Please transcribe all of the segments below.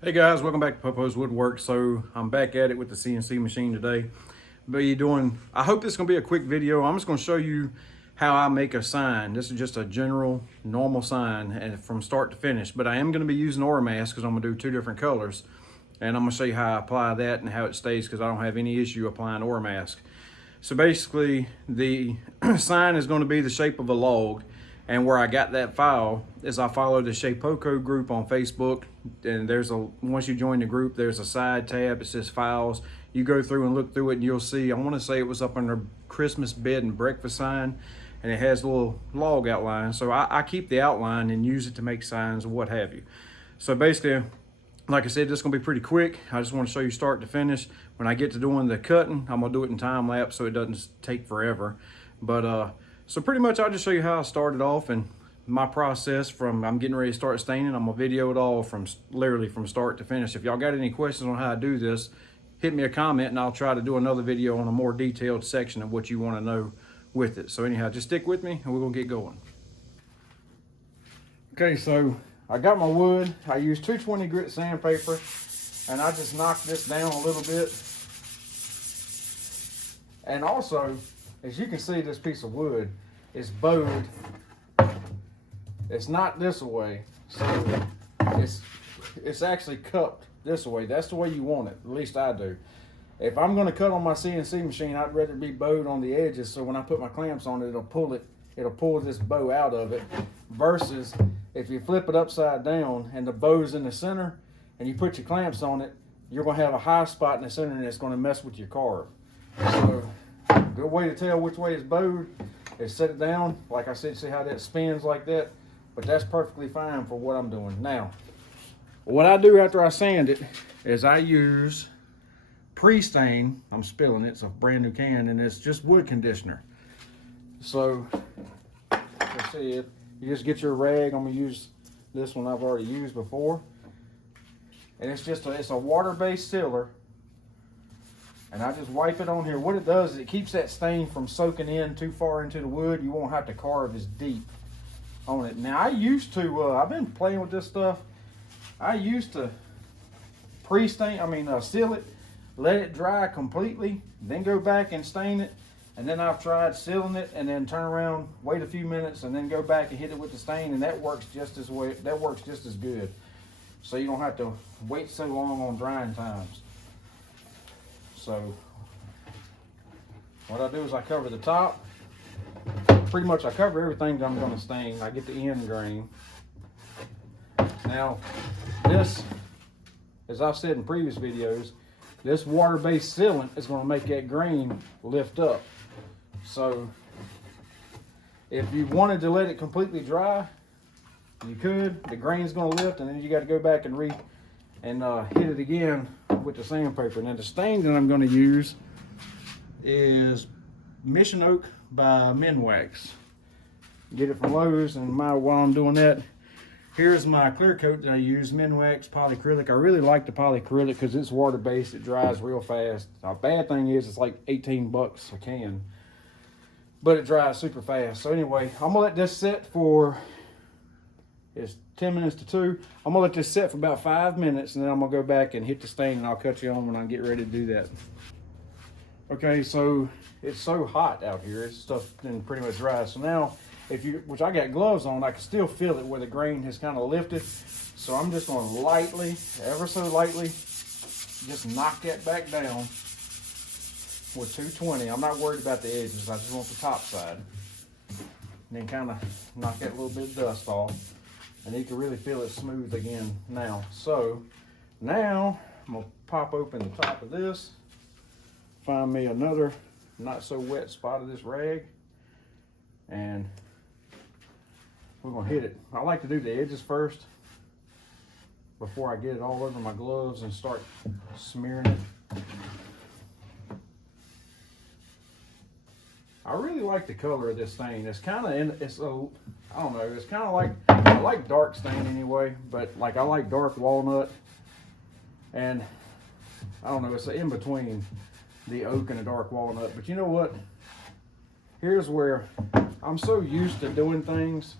Hey guys, welcome back to Popo's Woodwork. So I'm back at it with the CNC machine today. I hope this is gonna be a quick video. I'm just gonna show you how I make a sign. This is just a general, normal sign and from start to finish, but I am gonna be using Oramask because I'm gonna do two different colors. And I'm gonna show you how I apply that and how it stays because I don't have any issue applying Oramask. So basically the sign is gonna be the shape of a log. And where I got that file is I followed the Shapeoko group on Facebook, and once you join the group, there's a side tab. It says files. You go through and look through it, and you'll see. I want to say it was up under Christmas bed and breakfast sign, and it has a little log outline. So I keep the outline and use it to make signs or what have you. So basically, like I said, this is gonna be pretty quick. I just want to show you start to finish. When I get to doing the cutting, I'm gonna do it in time lapse so it doesn't take forever. So pretty much I'll just show you how I started off and my process from I'm getting ready to start staining. I'm gonna video it all from literally from start to finish. If y'all got any questions on how I do this, hit me a comment and I'll try to do another video on a more detailed section of what you want to know with it. So anyhow, just stick with me and we're gonna get going. Okay, so I got my wood. I used 220 grit sandpaper and I just knocked this down a little bit. And also, as you can see, this piece of wood is bowed. It's not this way, so it's actually cupped this way. That's the way you want it, at least I do. If I'm gonna cut on my CNC machine, I'd rather be bowed on the edges, so when I put my clamps on it, it'll pull this bow out of it, versus if you flip it upside down and the bow's in the center and you put your clamps on it, you're gonna have a high spot in the center and it's gonna mess with your carve. So good way to tell which way is bowed is set it down. Like I said, see how that spins like that? But that's perfectly fine for what I'm doing. Now, what I do after I sand it is I use pre-stain. I'm spilling it. It's a brand new can and it's just wood conditioner. So, let's see it. You just get your rag. I'm gonna use this one I've already used before. And it's a water-based sealer. And I just wipe it on here. What it does is it keeps that stain from soaking in too far into the wood. You won't have to carve as deep on it. Now I used to, I've been playing with this stuff. I used to seal it, let it dry completely, then go back and stain it. And then I've tried sealing it and then turn around, wait a few minutes and then go back and hit it with the stain, and that works just as good. So you don't have to wait so long on drying times. So what I do is I cover the top. Pretty much I cover everything that I'm going to stain. I get the end grain. Now this, as I've said in previous videos, this water-based sealant is going to make that grain lift up. So if you wanted to let it completely dry, you could. The grain's going to lift and then you got to go back and hit it again with the sandpaper. Now the stain that I'm going to use is Mission Oak by Minwax. Get it from Lowe's. And while I'm doing that, here's my clear coat that I use, Minwax Polycrylic. I really like the polycrylic because it's water based. It dries real fast. The bad thing is it's like 18 bucks a can, but it dries super fast. So anyway, I'm gonna let this set for, it's 10 minutes to 2. I'm gonna let this set for about 5 minutes and then I'm gonna go back and hit the stain and I'll cut you on when I get ready to do that. Okay, so it's so hot out here, this stuff been pretty much dry. So now, which I got gloves on, I can still feel it where the grain has kind of lifted. So I'm just gonna lightly, ever so lightly, just knock that back down with 220. I'm not worried about the edges, I just want the top side. And then kind of knock that little bit of dust off. And you can really feel it smooth again now. So now I'm gonna pop open the top of this, find me another not so wet spot of this rag, and we're gonna hit it. I like to do the edges first before I get it all over my gloves and start smearing it. I really like the color of this stain. It's kind of I don't know, it's kind of like, I like dark stain anyway, but like I like dark walnut, and I don't know, it's in between the oak and the dark walnut. But you know what? Here's where I'm so used to doing things.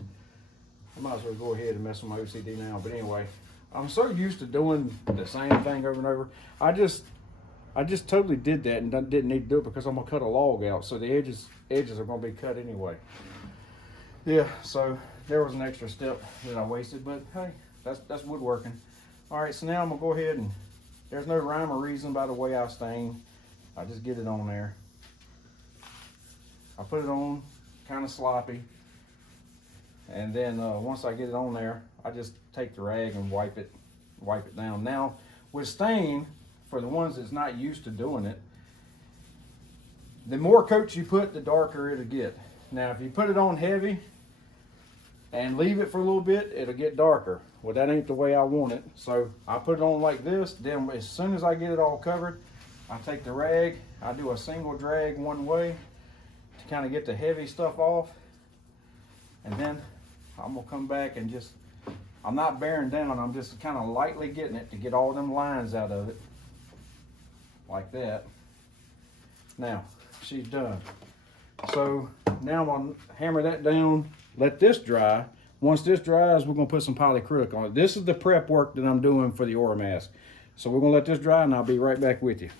I might as well go ahead and mess with my OCD now. But anyway, I'm so used to doing the same thing over and over. I just totally did that and didn't need to do it because I'm gonna cut a log out, so the edges are gonna be cut anyway. Yeah, so there was an extra step that I wasted, but hey, that's woodworking. All right, so now I'm gonna go ahead and there's no rhyme or reason by the way I stain. I just get it on there. I put it on kind of sloppy, and then once I get it on there, I just take the rag and wipe it down. Now with stain, for the ones that's not used to doing it, the more coats you put, the darker it'll get. Now if you put it on heavy and leave it for a little bit, it'll get darker. Well, that ain't the way I want it. So I put it on like this, then as soon as I get it all covered, I take the rag, I do a single drag one way to kind of get the heavy stuff off, and then I'm gonna come back and just, I'm not bearing down, I'm just kind of lightly getting it to get all them lines out of it, like that. Now, she's done. So now I'm gonna hammer that down, let this dry. Once this dries, we're gonna put some polycrylic on it. This is the prep work that I'm doing for the Oramask. So we're gonna let this dry and I'll be right back with you.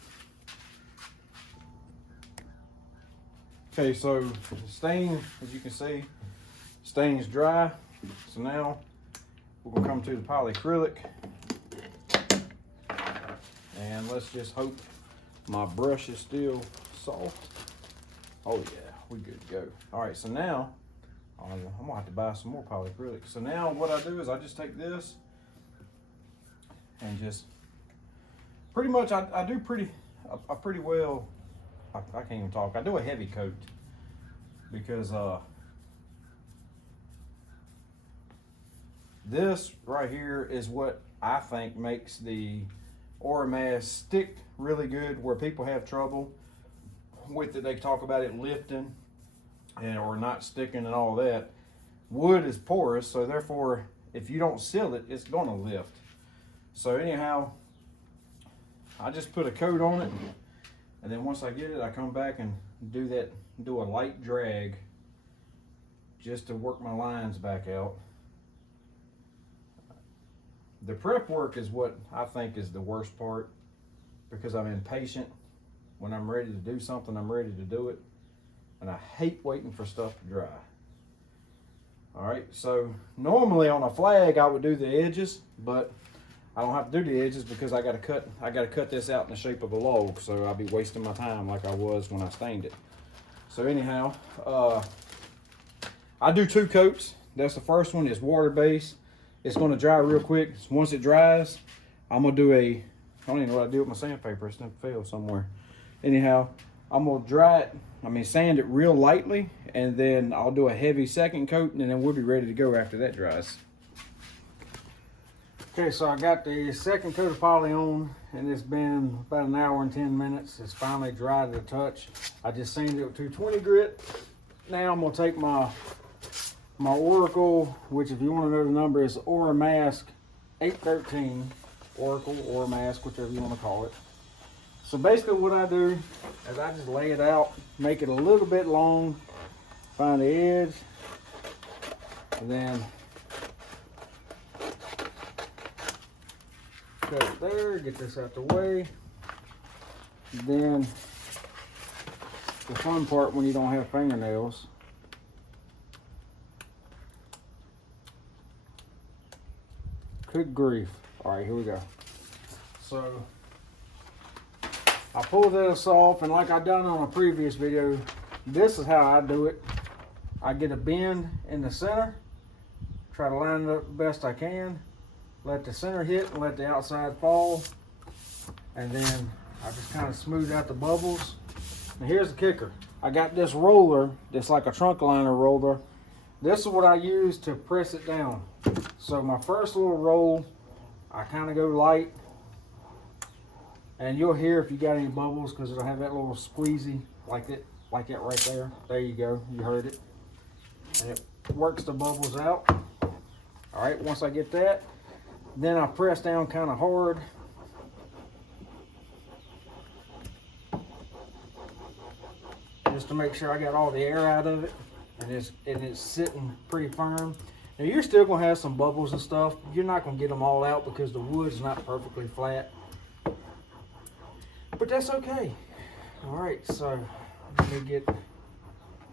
Okay, so the stain, as you can see, stain's dry. So now we're gonna come to the polycrylic. And let's just hope my brush is still soft. Oh yeah, we good to go. All right, so now I'm gonna have to buy some more polycrylic. So now what I do is I just take this and just pretty much I do pretty well. I can't even talk. I do a heavy coat because this right here is what I think makes the Oramask stick really good, where people have trouble with it. They talk about it lifting or not sticking and all that. Wood is porous, so therefore if you don't seal it, it's gonna lift. So anyhow, I just put a coat on it, and then once I get it, I come back and do a light drag just to work my lines back out. The prep work is what I think is the worst part, because I'm impatient. When I'm ready to do something, I'm ready to do it, and I hate waiting for stuff to dry. All right, so normally on a flag I would do the edges, but I don't have to do the edges because I gotta cut this out in the shape of a log, so I'll be wasting my time like I was when I stained it. So anyhow, I do 2 coats. That's the first one, is water based. It's gonna dry real quick. Once it dries, I'm gonna do I don't even know what I do with my sandpaper. It's gonna fail somewhere. Anyhow, I'm gonna sand it real lightly, and then I'll do a heavy second coat, and then we'll be ready to go after that dries. Okay, so I got the second coat of poly on, and it's been about an hour and 10 minutes. It's finally dry to the touch. I just sanded it with 220 grit. Now I'm gonna take my Oracle, which if you want to know the number is Oramask 813, Oracle, Oramask, whichever you want to call it. So basically what I do is I just lay it out, make it a little bit long, find the edge, and then cut it there, get this out the way. Then the fun part when you don't have fingernails. Good grief. All right, here we go. So I pull this off, and like I done on a previous video, this is how I do it. I get a bend in the center, try to line it up the best I can, let the center hit and let the outside fall, and then I just kind of smooth out the bubbles. Now here's the kicker. I got this roller that's like a trunk liner roller. This is what I use to press it down. So my first little roll, I kind of go light, and you'll hear if you got any bubbles because it'll have that little squeezy like that right there. There you go, you heard it. And it works the bubbles out. All right, once I get that, then I press down kind of hard. Just to make sure I got all the air out of it, and it's sitting pretty firm. Now you're still gonna have some bubbles and stuff. You're not gonna get them all out because the wood's not perfectly flat. But that's okay. All right, so let me get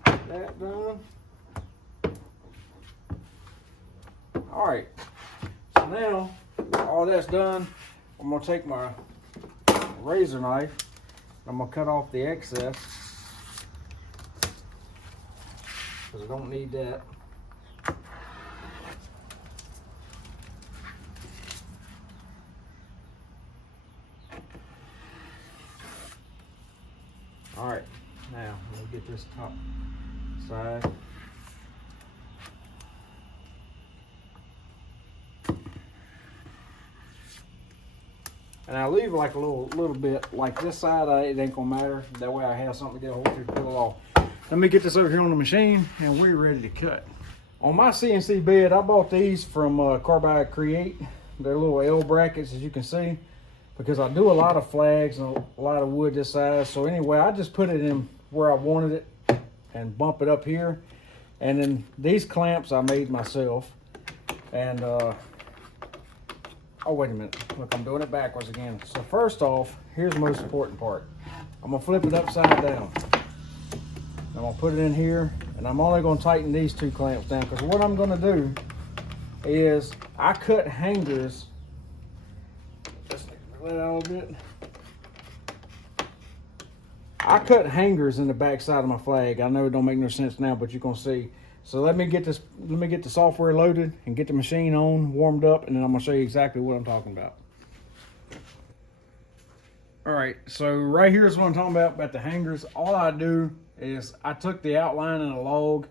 that done. All right, so now all that's done, I'm gonna take my razor knife. I'm gonna cut off the excess because I don't need that. All right, now we'll get this top side. And I leave like a little bit, like this side, it ain't gonna matter. That way I have something to get a hold to peel off. Let me get this over here on the machine and we're ready to cut. On my CNC bed, I bought these from Carbide Create. They're little L brackets, as you can see, because I do a lot of flags and a lot of wood this size. So anyway, I just put it in where I wanted it and bump it up here. And then these clamps I made myself. And oh, wait a minute. Look, I'm doing it backwards again. So first off, here's the most important part. I'm gonna flip it upside down. I'm gonna put it in here, and I'm only gonna tighten these two clamps down, because what I'm gonna do is I cut hangers. Just let it out a little bit. I cut hangers in the back side of my flag. I know it don't make no sense now, but you're gonna see. So let me get the software loaded and get the machine on, warmed up, and then I'm gonna show you exactly what I'm talking about. All right, so right here is what I'm talking about the hangers. All I do is I took the outline in a log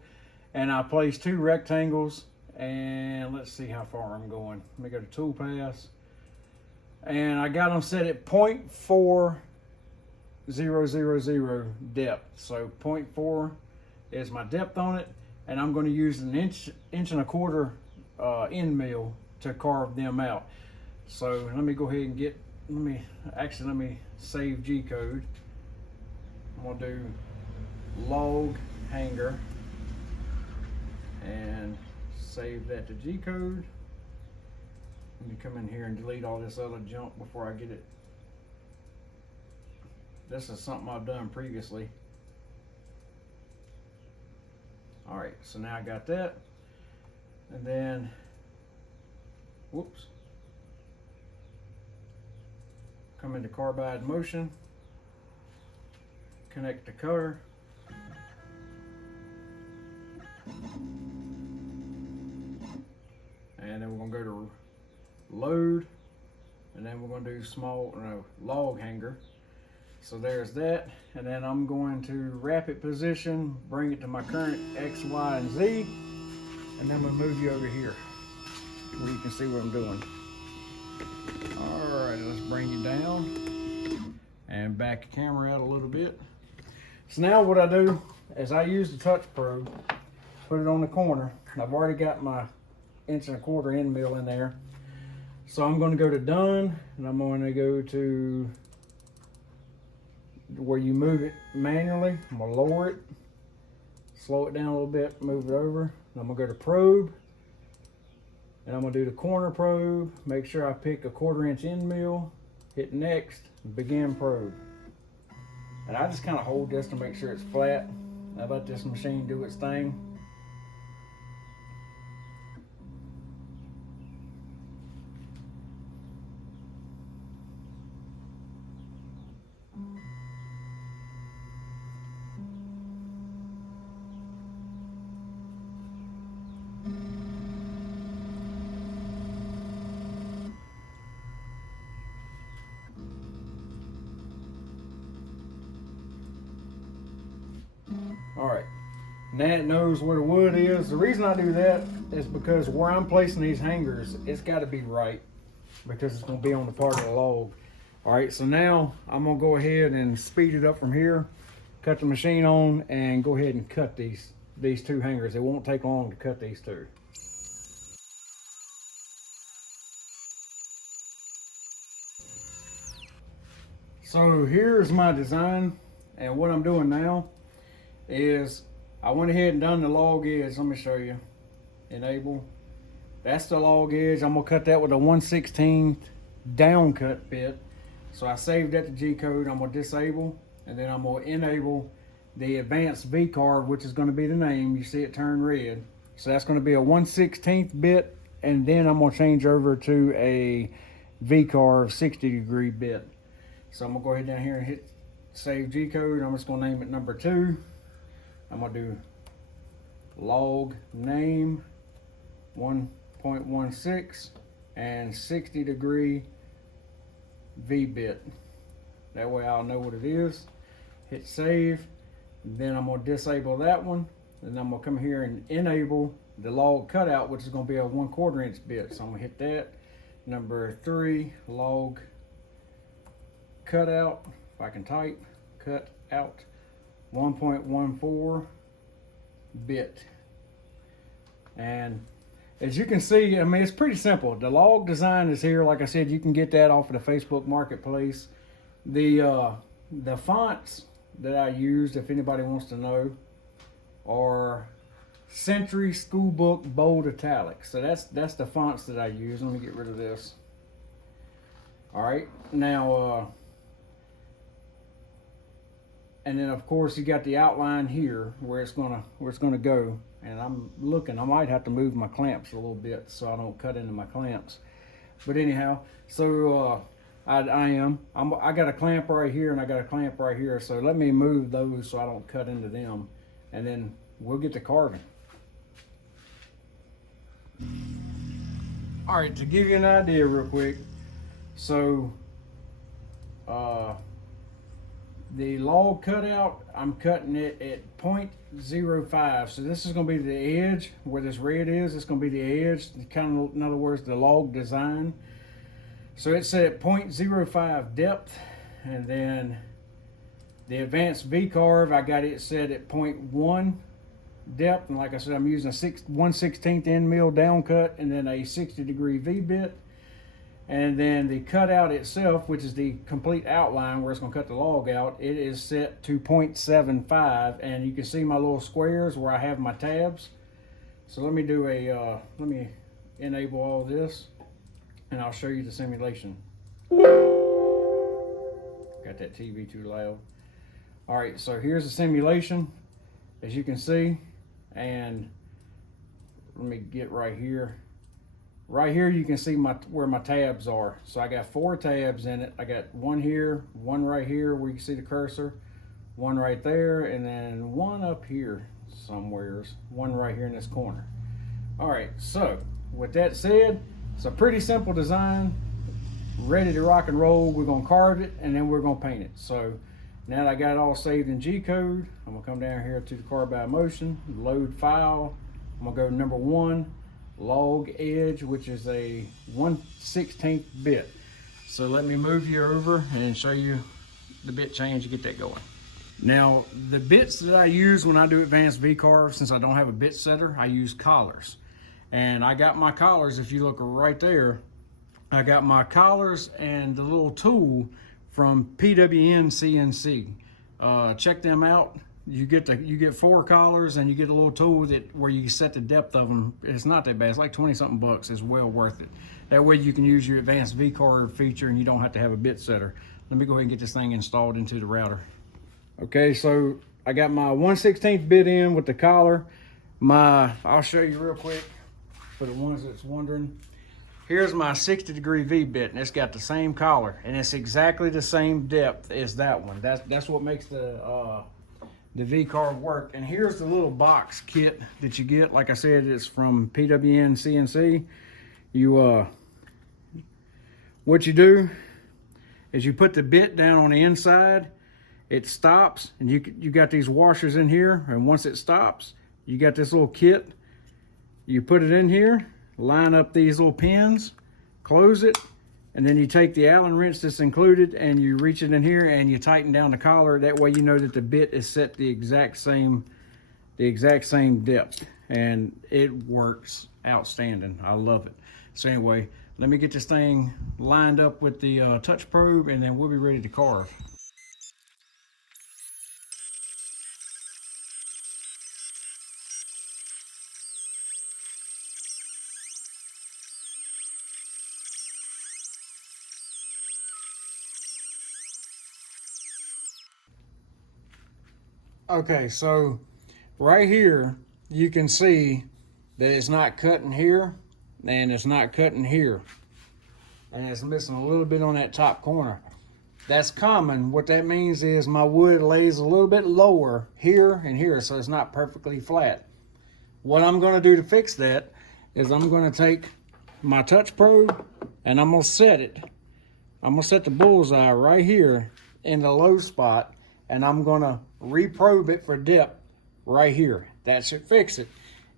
and I placed two rectangles, and let's see how far I'm going. Let me go to tool pass. And I got them set at 0.4000 depth. So 0.4 is my depth on it. And I'm going to use an inch and a quarter end mill to carve them out. So let me go ahead and let me save G code. I'm going to do log hanger and save that to G code. Let me come in here and delete all this other junk before I get it. This is something I've done previously. All right, so now I got that, and then, whoops, come into Carbide Motion, connect the cutter, and then we're gonna go to load, and then we're gonna do log hanger. So there's that, and then I'm going to rapid position, bring it to my current X, Y, and Z, and then we'll move you over here where you can see what I'm doing. All right, let's bring you down and back the camera out a little bit. So now what I do is I use the touch probe, put it on the corner. I've already got my 1 1/4 end mill in there. So I'm going to go to done, and I'm going to go to where you move it manually. I'm gonna lower it, slow it down a little bit, move it over. And I'm gonna go to probe, and I'm gonna do the corner probe. Make sure I pick a 1/4 inch end mill, hit next, and begin probe. And I just kind of hold this to make sure it's flat. I let this machine do its thing. All right, now it knows where the wood is. The reason I do that is because where I'm placing these hangers, it's got to be right, because it's going to be on the part of the log. All right, so now I'm going to go ahead and speed it up from here, cut the machine on, and go ahead and cut these two hangers. It won't take long to cut these two. So here's my design, and what I'm doing now is I went ahead and done the log edge. Let me show you. Enable, That's the log edge. I'm gonna cut that with a 1/16 down cut bit. So I saved that to G code. I'm gonna disable, and then I'm gonna enable the advanced V carve, which is gonna be the name. You see it turn red. So that's gonna be a 1/16 bit, and then I'm gonna change over to a V carve 60-degree bit. So I'm gonna go ahead down here and hit save G code. I'm just gonna name it number 2. I'm gonna do log name 1.16 and 60-degree V bit. That way I'll know what it is. Hit save. Then I'm gonna disable that one. Then I'm gonna come here and enable the log cutout, which is gonna be a 1/4 inch bit. So I'm gonna hit that. Number 3, log cutout. If I can type, cut out 1.14 bit. And as you can see, I mean, it's pretty simple. The log design is here. Like I said, you can get that off of the Facebook Marketplace. The fonts that I used, if anybody wants to know, are Century Schoolbook Bold Italics. So that's the fonts that I use. Let me get rid of this. All right, now, and then of course you got the outline here where it's gonna go. And I'm looking, I might have to move my clamps a little bit so I don't cut into my clamps. But anyhow, so I got a clamp right here and I got a clamp right here. So let me move those so I don't cut into them. And then we'll get to carving. All right, to give you an idea real quick. So the log cutout, I'm cutting it at 0.05. So this is going to be the edge where this red is. It's going to be the edge, kind of, in other words, the log design. So it's set at 0.05 depth, and then the advanced V carve, I got it set at 0.1 depth. And like I said, I'm using a 1/16 end mill down cut, and then a 60-degree V bit. And then the cutout itself, which is the complete outline where it's going to cut the log out, it is set to 0.75, and you can see my little squares where I have my tabs. So let me do a let me enable all this, and I'll show you the simulation. Got that TV too loud. All right, so here's the simulation, as you can see, and let me get right here. Right here you can see where my tabs are. So I got 4 tabs in it. I got one here, one right here where you can see the cursor, one right there, and then one up here somewheres, one right here in this corner. All right, so with that said, it's a pretty simple design, ready to rock and roll. We're gonna carve it and then we're gonna paint it. So now that I got it all saved in G code, I'm gonna come down here to the carve by motion, load file. I'm gonna go to number 1. Log edge, which is a 1/16 bit. So let me move you over and show you the bit change to get that going. Now the bits that I use when I do advanced V carve, since I don't have a bit setter, I use collars. And I got my collars, if you look right there, I got my collars and the little tool from PWN CNC. Check them out. You get 4 collars and you get a little tool where you set the depth of them. It's not that bad. It's like 20-something bucks. It's well worth it. That way you can use your advanced V carve feature and you don't have to have a bit setter. Let me go ahead and get this thing installed into the router. Okay, so I got my 1/16 bit in with the collar. I'll show you real quick for the ones that's wondering. Here's my 60-degree V bit, and it's got the same collar, and it's exactly the same depth as that one. That's what makes the V carve work. And here's the little box kit that you get. Like I said, it's from PWN CNC. What you do is you put the bit down on the inside, it stops, and you got these washers in here, and once it stops, you got this little kit. You put it in here, line up these little pins, close it, and then you take the Allen wrench that's included and you reach it in here and you tighten down the collar. That way you know that the bit is set the exact same depth, and it works outstanding. I love it. So anyway, let me get this thing lined up with the touch probe, and then we'll be ready to carve. Okay, so right here, you can see that it's not cutting here and it's not cutting here. And it's missing a little bit on that top corner. That's common. What that means is my wood lays a little bit lower here and here, so it's not perfectly flat. What I'm going to do to fix that is I'm going to take my touch probe and I'm going to set it. I'm going to set the bullseye right here in the low spot, and I'm going to reprobe it for depth right here. That should fix it.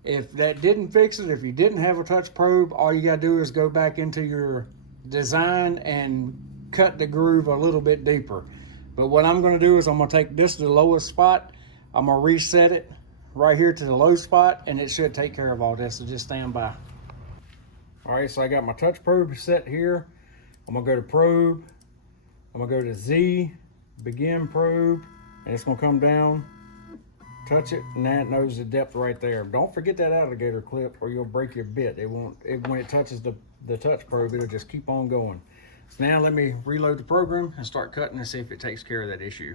If that didn't fix it, if you didn't have a touch probe, all you got to do is go back into your design and cut the groove a little bit deeper. But what I'm going to do is I'm going to take this to the lowest spot. I'm going to reset it right here to the low spot, and it should take care of all this. So just stand by. All right, so I got my touch probe set here. I'm gonna go to probe. I'm gonna go to Z, begin probe, and it's gonna come down, touch it, and that knows the depth right there. Don't forget that alligator clip or you'll break your bit. It won't, when it touches the touch probe, it'll just keep on going. So now let me reload the program and start cutting and see if it takes care of that issue.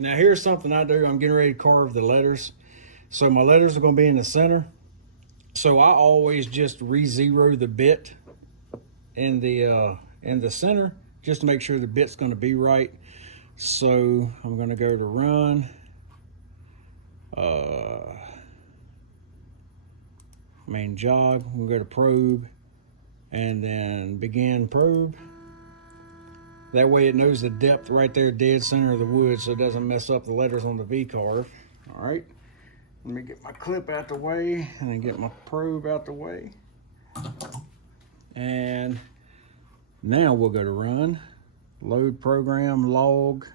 Now here's something I do. I'm getting ready to carve the letters. So my letters are gonna be in the center. So I always just re-zero the bit in the center just to make sure the bit's going to be right. So I'm going to go to run, main jog. We'll go to probe and then begin probe. That way it knows the depth right there, dead center of the wood, so it doesn't mess up the letters on the V carve. All right, let me get my clip out the way and then get my probe out the way. And now we'll go to run, load program, log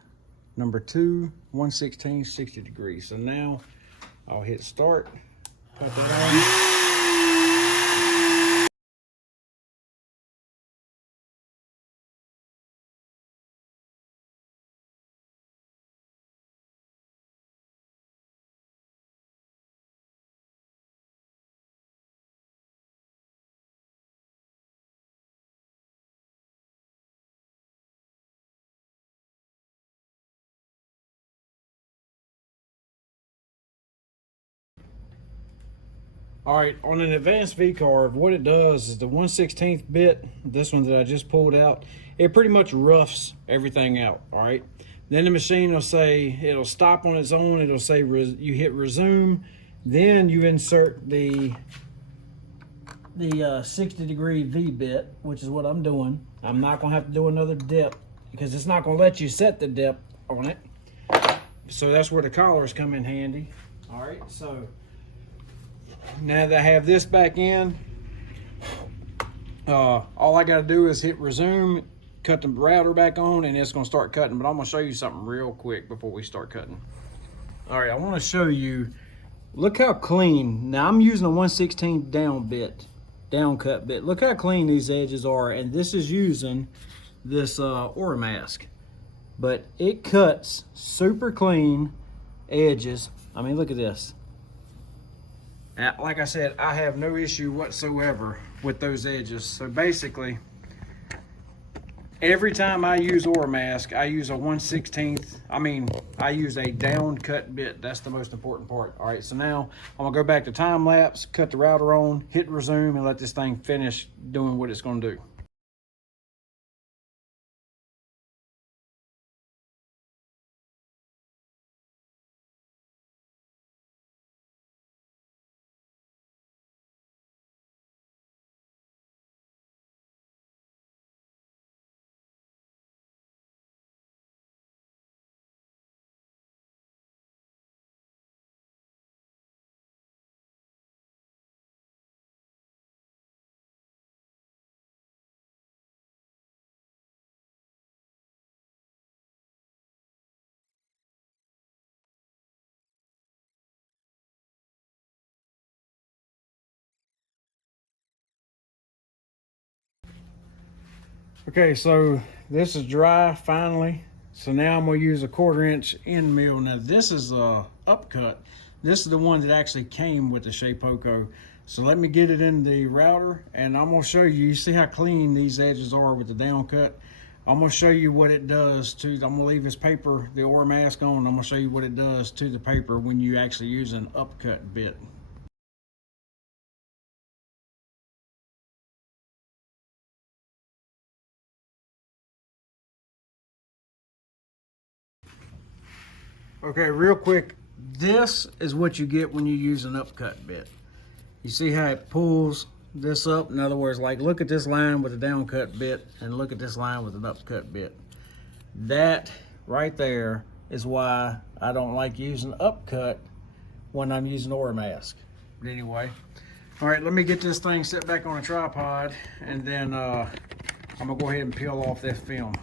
number 2, 116, 60 degrees. So now I'll hit start, cut that on. All right, on an advanced V-carve, what it does is the 1/16 bit, this one that I just pulled out, it pretty much roughs everything out, all right? Then the machine will say, it'll stop on its own, it'll say you hit resume, then you insert the 60-degree V bit, which is what I'm doing. I'm not gonna have to do another depth because it's not gonna let you set the depth on it. So that's where the collars come in handy. All right, so now that I have this back in, all I got to do is hit resume, cut the router back on, and it's going to start cutting. But I'm going to show you something real quick before we start cutting. All right, I want to show you, look how clean. Now I'm using a 1/16 down cut bit. Look how clean these edges are, and this is using this Oramask. But it cuts super clean edges. I mean, look at this. Like I said, I have no issue whatsoever with those edges. So basically, every time I use Oramask, I use a 1/16. I use a down cut bit. That's the most important part. All right, so now I'm gonna go back to time lapse, cut the router on, hit resume, and let this thing finish doing what it's gonna do. Okay, so this is dry finally. So now I'm gonna use a 1/4 inch end mill. Now this is a upcut. This is the one that actually came with the Shapeoko. So let me get it in the router and I'm gonna show you. You see how clean these edges are with the down cut? I'm gonna show you what it does to, I'm gonna leave this paper, the Oramask on, I'm gonna show you what it does to the paper when you actually use an upcut bit. Okay, real quick, this is what you get when you use an upcut bit. You see how it pulls this up? In other words, like look at this line with a down cut bit and look at this line with an upcut bit. That right there is why I don't like using upcut when I'm using Oramask. But anyway, all right, let me get this thing set back on a tripod and then I'm gonna go ahead and peel off this film.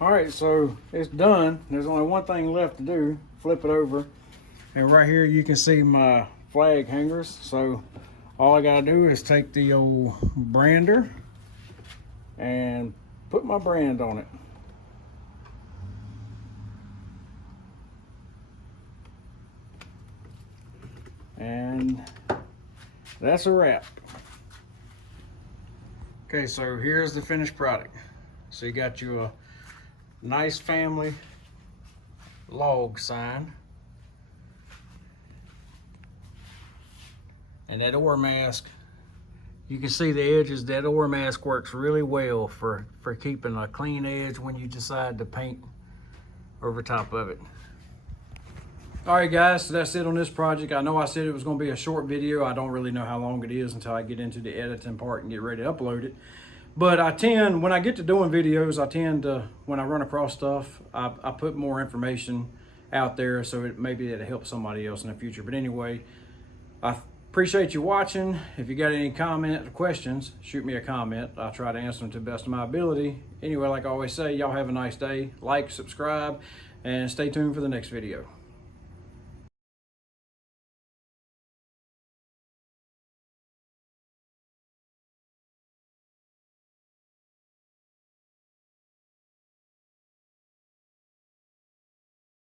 All right, so it's done. There's only one thing left to do. Flip it over. And right here you can see my flag hangers. So all I gotta do is take the old brander and put my brand on it. And that's a wrap. Okay, so here's the finished product. So you got you a nice family log sign. And that Oramask, you can see the edges. That Oramask works really well for keeping a clean edge when you decide to paint over top of it. All right, guys, so that's it on this project. I know I said it was going to be a short video. I don't really know how long it is until I get into the editing part and get ready to upload it. But I tend, when I get to doing videos, I tend to, when I run across stuff, I put more information out there so maybe it'll help somebody else in the future. But anyway, I appreciate you watching. If you got any comment or questions, shoot me a comment. I'll try to answer them to the best of my ability. Anyway, like I always say, y'all have a nice day. Like, subscribe, and stay tuned for the next video.